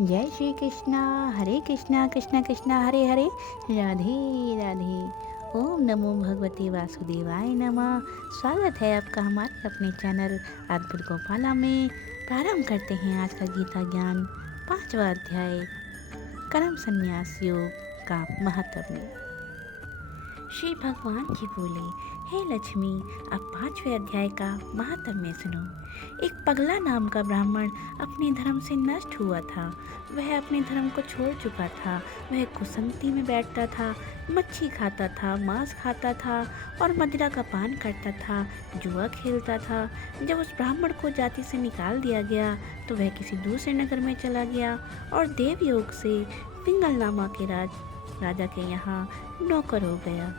जय श्री कृष्णा। हरे कृष्णा कृष्णा कृष्णा हरे हरे, राधे राधे। ओम नमो भगवते वासुदेवाय नमः। स्वागत है आपका हमारे अपने चैनल अद्भुत गोपाला में। प्रारंभ करते हैं आज का गीता ज्ञान 5वां अध्याय, कर्म संन्यास योग का महत्व में। श्री भगवान जी बोले, हे लक्ष्मी, अब 5वें अध्याय का महत्व में सुनो। एक पगला नाम का ब्राह्मण अपने धर्म से नष्ट हुआ था। वह अपने धर्म को छोड़ चुका था। वह कुसंगति में बैठता था, मच्छी खाता था, मांस खाता था और मदिरा का पान करता था, जुआ खेलता था। जब उस ब्राह्मण को जाति से निकाल दिया गया तो वह किसी दूसरे नगर में चला गया और देवयोग से पिंगल नामा के राजा के यहाँ नौकर हो गया।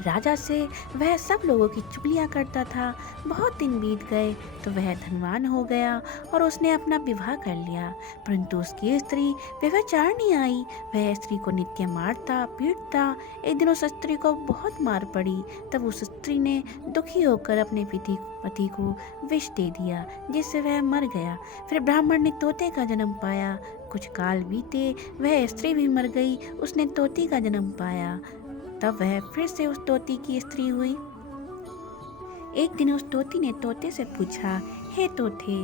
राजा से वह सब लोगों की चुगलियाँ करता था। बहुत दिन बीत गए तो वह धनवान हो गया और उसने अपना विवाह कर लिया, परंतु उसकी स्त्री व्यभिचारिणी आई। वह स्त्री को नित्य मारता पीटता। एक दिन उस स्त्री को बहुत मार पड़ी। तब उस स्त्री ने दुखी होकर अपने पति को विष दे दिया, जिससे वह मर गया। फिर ब्राह्मण ने तोते का जन्म पाया। कुछ काल बीते, वह स्त्री भी मर गई। उसने तोती का जन्म पाया। तब वह फिर से उस तोती की स्त्री हुई। एक दिन उस तोती ने तोते से पूछा, हे तोते,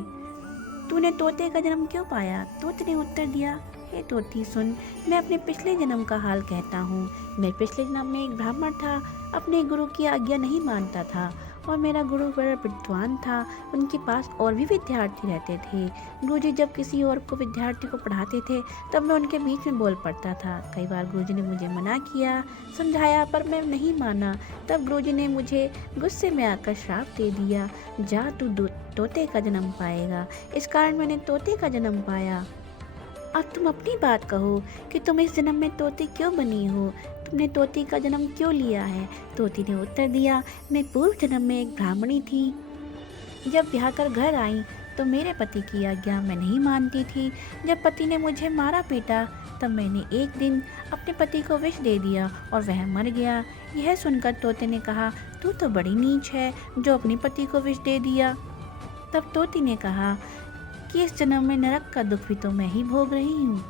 तूने तोते का जन्म क्यों पाया? तोते ने उत्तर दिया, हे तोती सुन, मैं अपने पिछले जन्म का हाल कहता हूँ। मैं पिछले जन्म में एक ब्राह्मण था, अपने गुरु की आज्ञा नहीं मानता था और मेरा गुरु बड़ा विद्वान था। उनके पास और भी विद्यार्थी रहते थे। गुरुजी जब किसी और को विद्यार्थी को पढ़ाते थे तब मैं उनके बीच में बोल पड़ता था। कई बार गुरुजी ने मुझे मना किया, समझाया, पर मैं नहीं माना। तब गुरुजी ने मुझे गुस्से में आकर श्राप दे दिया, जा तू तोते का जन्म पाएगा। इस कारण मैंने तोते का जन्म पाया। अब तुम अपनी बात कहो कि तुम इस जन्म में तोते क्यों बनी हो? तुमने तोती का जन्म क्यों लिया है? तोती ने उत्तर दिया, मैं पूर्व जन्म में एक ब्राह्मणी थी। जब ब्याह कर घर आई तो मेरे पति की आज्ञा मैं नहीं मानती थी। जब पति ने मुझे मारा पीटा तब मैंने एक दिन अपने पति को विष दे दिया और वह मर गया। यह सुनकर तोते ने कहा, तू तो बड़ी नीच है जो अपने पति को विष दे दिया। तब तोती ने कहा कि इस जन्म में नरक का दुख भी तो मैं ही भोग रही हूँ।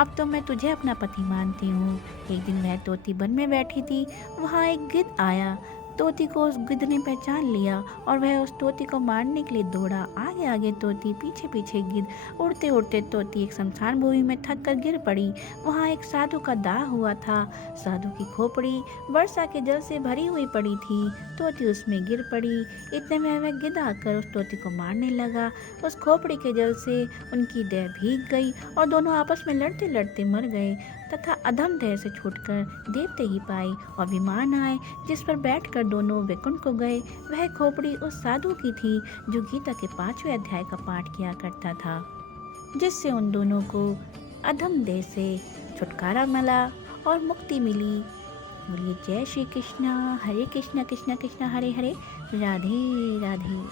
अब तो मैं तुझे अपना पति मानती हूँ। एक दिन वह तोती वन में बैठी थी। वहाँ एक गिद्ध आया। तोती को उस गिद्ध ने पहचान लिया और वह उस तोती को मारने के लिए दौड़ा। आगे आगे तोती, पीछे पीछे गिद्ध। उड़ते उड़ते तोती एक शमशान भूमि में थक कर गिर पड़ी। वहाँ एक साधु का दाह हुआ था। साधु की खोपड़ी वर्षा के जल से भरी हुई पड़ी थी। तोती उसमें गिर पड़ी। इतने में वह गिद्ध आकर उस तोती को मारने लगा। उस खोपड़ी के जल से उनकी देह भीग गई और दोनों आपस में लड़ते लड़ते मर गए तथा अधम देह से छूटकर देवते ही पाए और विमान आए जिस पर बैठकर दोनों वैकुंठ को गए। वह खोपड़ी उस साधु की थी जो गीता के 5वें अध्याय का पाठ किया करता था, जिससे उन दोनों को अधम देह से छुटकारा मिला और मुक्ति मिली। बोलिए जय श्री कृष्णा। हरे कृष्णा कृष्णा कृष्णा हरे हरे, राधे राधे।